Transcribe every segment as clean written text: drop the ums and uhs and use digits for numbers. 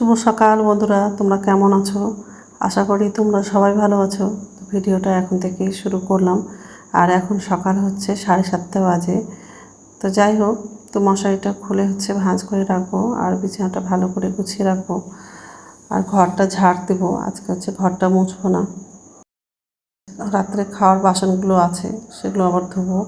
শুভ সকাল বন্ধুরা, তোমরা কেমন আছো? আশা করি তোমরা সবাই ভালো আছো। ভিডিওটা এখন থেকেই শুরু করলাম। আর এখন সকাল হচ্ছে 7:30 বাজে। তো যাই হোক, তো মশারিটা খুলে হচ্ছে ভাঁজ করে রাখবো, আর বিছানাটা ভালো করে গুছিয়ে রাখবো, আর ঘরটা ঝাড় দেবো। আজকে হচ্ছে ঘরটা মুছবো না, রাত্রে খাওয়ার বাসনগুলো আছে সেগুলো আবার ধোবো।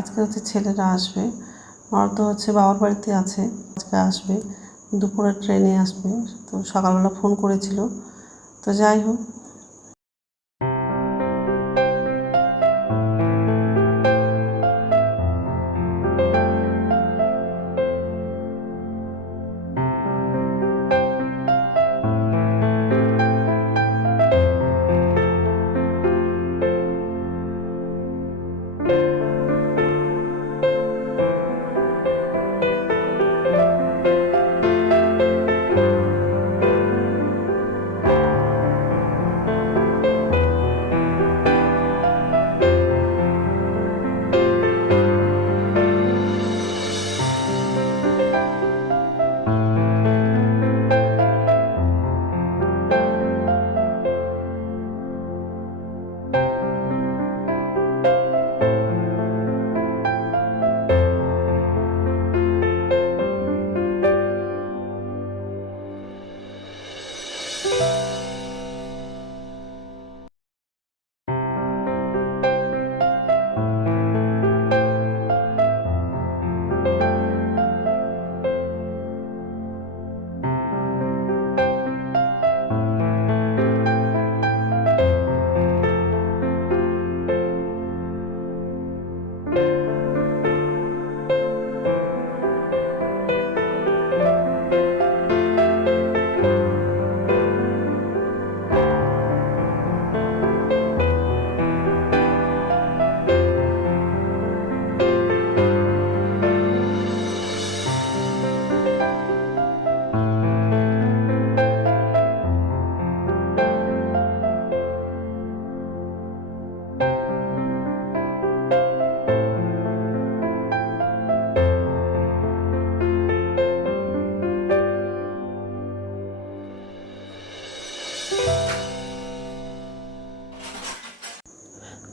আজকে হচ্ছে ছেলেরা আসবে, আমার তো হচ্ছে বাবার বাড়িতে আছে, আজকে আসবে, দুপুরে ট্রেনে আসবে। তো সকালবেলা ফোন করেছিল। তো যাই হোক,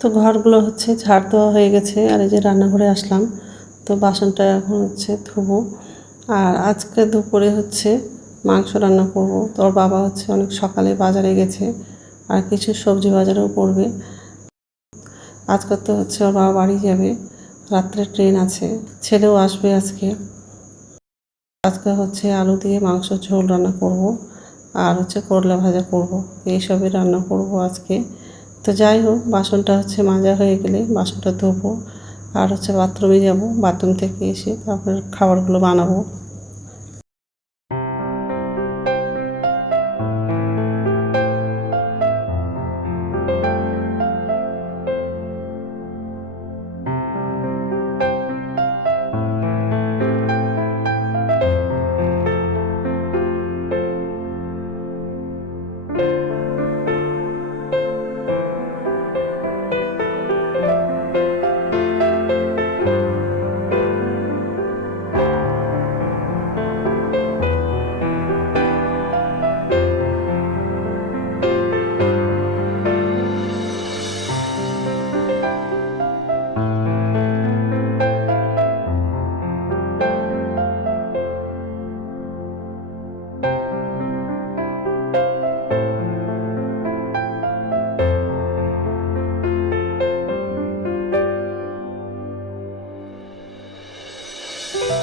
তো ঘরগুলো হচ্ছে ঝাড় দেওয়া হয়ে গেছে, আর এই যে রান্নাঘরে আসলাম। তো বাসনটা এখন হচ্ছে ধোবো। আর আজকে দুপুরে হচ্ছে মাংস রান্না করব। তো ওর বাবা হচ্ছে অনেক সকালে বাজারে গেছে, আর কিছু সবজি বাজারেও পড়বে। আজকে তো হচ্ছে ওর বাবা বাড়ি যাবে, রাত্রে ট্রেন আছে, ছেলেও আসবে আজকে। আজকে হচ্ছে আলু দিয়ে মাংস ঝোল রান্না করব, আর হচ্ছে করলা ভাজা করব। এইসবই রান্না করব আজকে। তো যাই হোক, বাসনটা হচ্ছে মাজা হয়ে গেলে বাসনটা ধোবো, আর হচ্ছে বাথরুমে যাব, বাথরুম থেকে এসে তারপর খাবারগুলো বানাবো। নমস্কার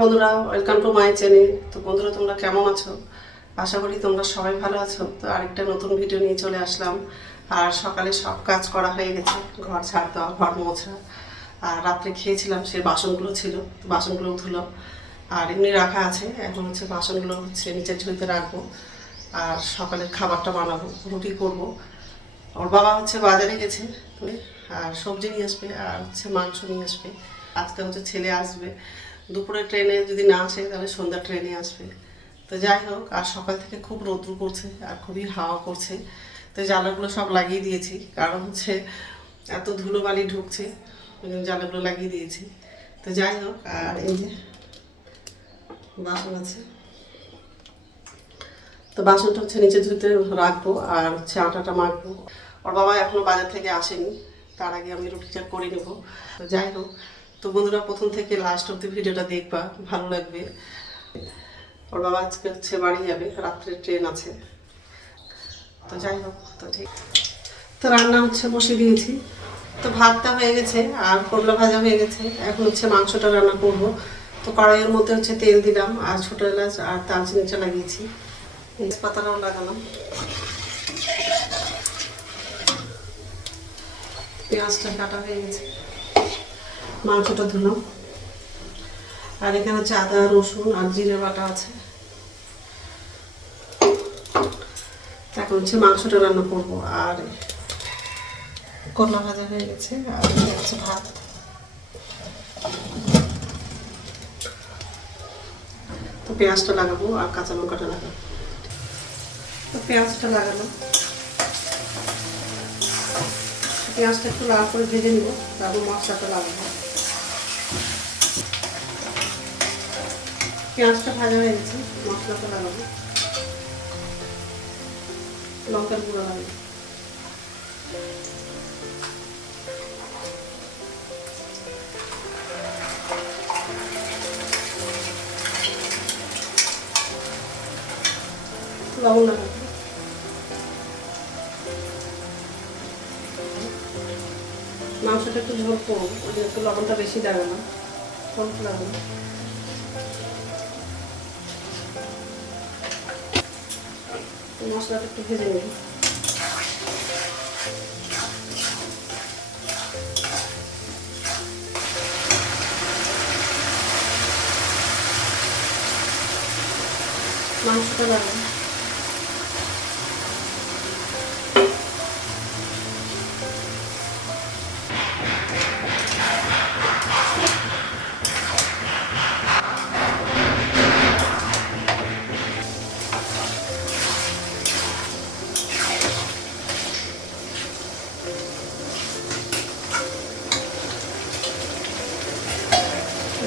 বন্ধুরা, ওয়েলকাম টু মাই চ্যানেল। তো বন্ধুরা, তোমরা কেমন আছো? আশা করি তোমরা সবাই ভালো আছো। তো আরেকটা নতুন ভিডিও নিয়ে চলে আসলাম। আর সকালে সব কাজ করা হয়ে গেছে, ঘর ঝাড় দেওয়া, ঘর মোছা। আর রাত্রে খেয়েছিলাম, সেই বাসনগুলো ছিল, তো বাসনগুলো ধুলো। আর এমনি রাখা আছে, এখন হচ্ছে বাসনগুলো হচ্ছে নিচের ঝুড়িতে রাখবো। আর সকালের খাবারটা বানাবো, রুটি করব। ওর বাবা হচ্ছে বাজারে গেছে, আর সবজি নিয়ে আসবে, আর হচ্ছে মাংস নিয়ে আসবে। আজকে হচ্ছে ছেলে আসবে, দুপুরে ট্রেনে যদি না আসে তাহলে সন্ধ্যা ট্রেনে আসবে। তো যাই হোক, আর সকাল থেকে খুব রৌদ্র করছে আর খুবই হাওয়া করছে। তো জানলাগুলো সব লাগিয়ে দিয়েছি, কারণ হচ্ছে এত ধুলোবালি ঢুকছে, জানলাগুলো লাগিয়ে দিয়েছি। তো যাই হোক, আর এই যে বাসন আছে, তো বাসনটা হচ্ছে নিচে ধুতে রাখবো, আর হচ্ছে আটাটা মাখবো। ওর বাবা এখনো বাজার থেকে আসেনি, তার আগে আমি রুটিটা করে নেব। তো যাই হোক, তো বন্ধুরা প্রথম থেকে লাস্ট অব্দি ভিডিওটা দেখবা, ভালো লাগবে। ওর বাবা আজকে হচ্ছে বাড়ি যাবে, রাত্রে ট্রেন আছে। তো যাই হোক, তো ঠিক, তো রান্না হচ্ছে বসিয়ে দিয়েছি। তো ভাতটা হয়ে গেছে আর করলা ভাজা হয়ে গেছে, এখন হচ্ছে মাংসটা রান্না করব। তো কড়াইয়ের মধ্যে হচ্ছে তেল দিলাম, আর ছোটো এলাচ আর দারচিনিটা লাগিয়েছি, তেজপাতাটাও লাগালাম, পেঁয়াজটা কাটা হয়ে গেছে, মাংসটা ধুলাম। আর এখানে হচ্ছে আদা রসুন আর জিরে বাটা আছে। এখন হচ্ছে মাংসটা রান্না করবো। আর করলা ভাজা হয়ে গেছে, আর হচ্ছে ভাত। তো পেঁয়াজটা লাগাবো আর কাঁচা লঙ্কাটা লাগাবো। তো পেঁয়াজটা লাগালো, পেঁয়াজটা একটু লাল করে ভেজে নিব, তারপর মশলাটা লাগাবো। পেঁয়াজটা ভাজা হয়ে গেছে, মশলাটা লাগাবো, লঙ্কার গুঁড়ো লাগাবো, লবণ লাগাবো। মাংসটা একটু ঝোল করবো, ওই জন্য একটু লবণটা বেশি দেবে না, অল্প লাগাবো। মশলাটা একটু ভেজে নেব। মাংসটা লাগাবো,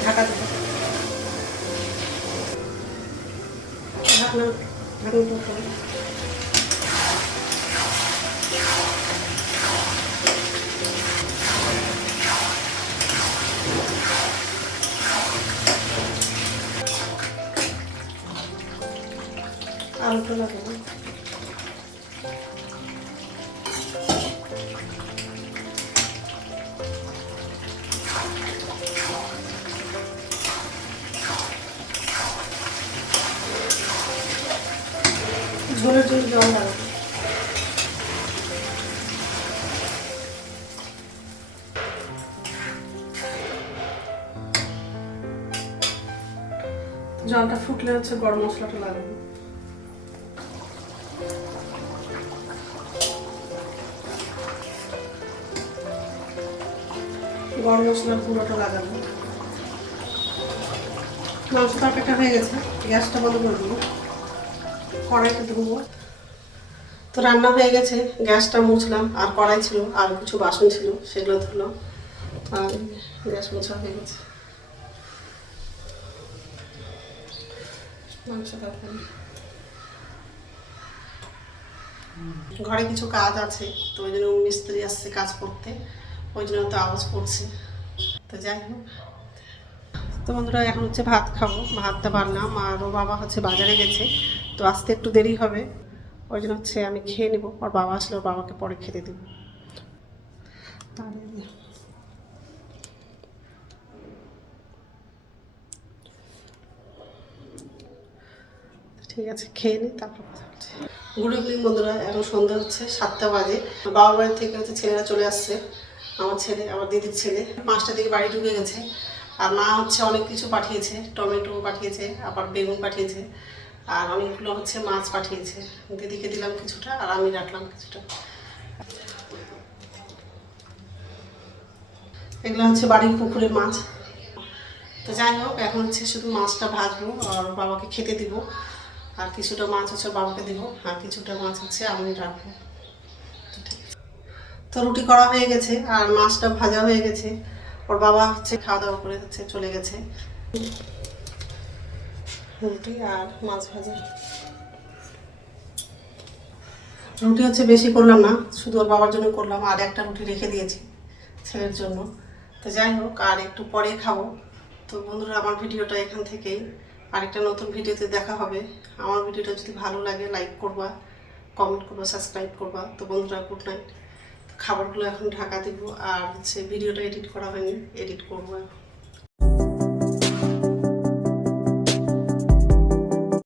ঢাকা দেবো, ঢাকনা ঢাকনা করে আলুটা লাগাবো। ঝোলের জন্য জল লাগাবো। জলটা ফুটলে হচ্ছে গরম মশলাটা লাগাবো। গরম মশলার গুঁড়োটা লাগাবো। মাংস তরকারিটা হয়ে গেছে, গ্যাসটা বন্ধ করে দেবো, কড়াইটা ধুবো। তো রান্না হয়ে গেছে, গ্যাসটা মুছলাম, আর কড়াই ছিল আর কিছু বাসন ছিল সেগুলো ধুলাম, আর গ্যাস মোছা হয়ে গেছে। মাংস তরকারি ঘরে কিছু কাজ আছে, তো ওই জন্য মিস্ত্রি আসছে কাজ করতে, ওই জন্য তো আওয়াজ করছে। তো যাই হোক, তো বন্ধুরা এখন হচ্ছে ভাত খাবো। ভাতটা বাড়লাম, আর ও বাবা হচ্ছে বাজারে গেছে, তো আসতে একটু দেরি হবে, ওই জন্য হচ্ছে আমি খেয়ে নেবো। ওর বাবা আসলে ওর বাবাকে পরে খেতে দেবো। ঠিক আছে, খেয়ে নিই, তারপর কথা হচ্ছে। গুড ইভিনিং বন্ধুরা, এখন সন্ধ্যা হচ্ছে 7টা বাজে। বাবার বাড়ি থেকে হচ্ছে ছেলেরা চলে আসছে, আমার ছেলে, আমার দিদির ছেলে 5টার দিকে বাড়ি ঢুকে গেছে। আর মা হচ্ছে অনেক কিছু পাঠিয়েছে, টমেটো পাঠিয়েছে, আবার বেগুন পাঠিয়েছে, আর অনেকগুলো হচ্ছে মাছ পাঠিয়েছে। দিদিকে দিলাম কিছুটা, আর আমি রাখলাম কিছুটা। এগুলো হচ্ছে বাড়ির পুকুরের মাছ। তো যাই হোক, এখন হচ্ছে শুধু মাছটা ভাজবো আর বাবাকে খেতে দিব, আর কিছুটা মাছ হচ্ছে বাবাকে দিব, আর কিছুটা মাছ হচ্ছে আমি রাখবো। তো রুটি করা হয়ে গেছে, আর মাছটা ভাজা হয়ে গেছে। ওর বাবা হচ্ছে খাওয়া দাওয়া করে হচ্ছে চলে গেছে। রুটি আর মাছ ভাজা। রুটি হচ্ছে বেশি করলাম না, শুধু ওর বাবার জন্য করলাম, আর একটা রুটি রেখে দিয়েছি ছেলের জন্য। তো যাই হোক, আর একটু পরে খাবো। তো বন্ধুরা, আমার ভিডিওটা এখান থেকেই, আরেকটা নতুন ভিডিওতে দেখা হবে। আমার ভিডিওটা যদি ভালো লাগে লাইক করবা, কমেন্ট করবা, সাবস্ক্রাইব করবা। তো বন্ধুরা, গুড নাইট। খাবারগুলো এখন ঢাকা দিব, আর হচ্ছে ভিডিওটা এডিট করা হয়নি, এডিট করবো এখন।